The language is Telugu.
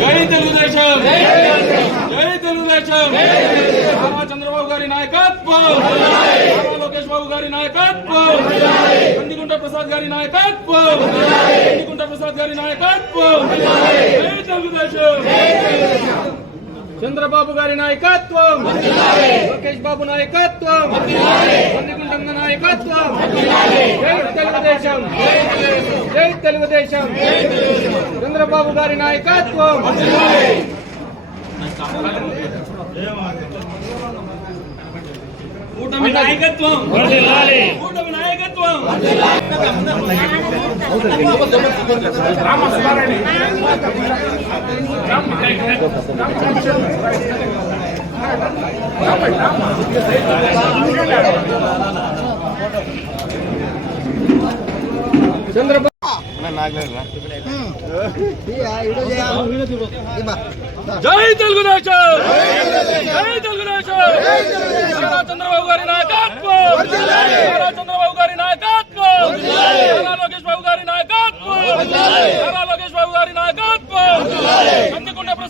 జై తెలుగుదేశం, జై తెలుగుదేశం. నారా చంద్రబాబు గారి నాయకత్వం, నారా లోకేష్ బాబు గారి నాయకత్వం, కందికుంట ప్రసాద్ గారి నాయకత్వం, కందికుంట ప్రసాద్ గారి నాయకత్వం. జై తెలుగుదేశం. చంద్రబాబు గారి నాయకత్వం, లోకేష్ బాబు నాయకత్వం, కందికుంట నాయకత్వం. జై తెలుగుదేశం, జై తెలుగుదేశం. చంద్రబాబు గారి నాయకత్వం. కూటమి నాయకత్వం, కూటమి నాయకత్వం. చంద్రబాబు జై తెలుగుదేశం, జై తెలుగుదేశం. నారా చంద్రబాబు గారి నాయకత్వం, నారా చంద్రబాబు గారి నాయకత్వం, నారా లోకేష్ బాబు గారి నాయకత్వం.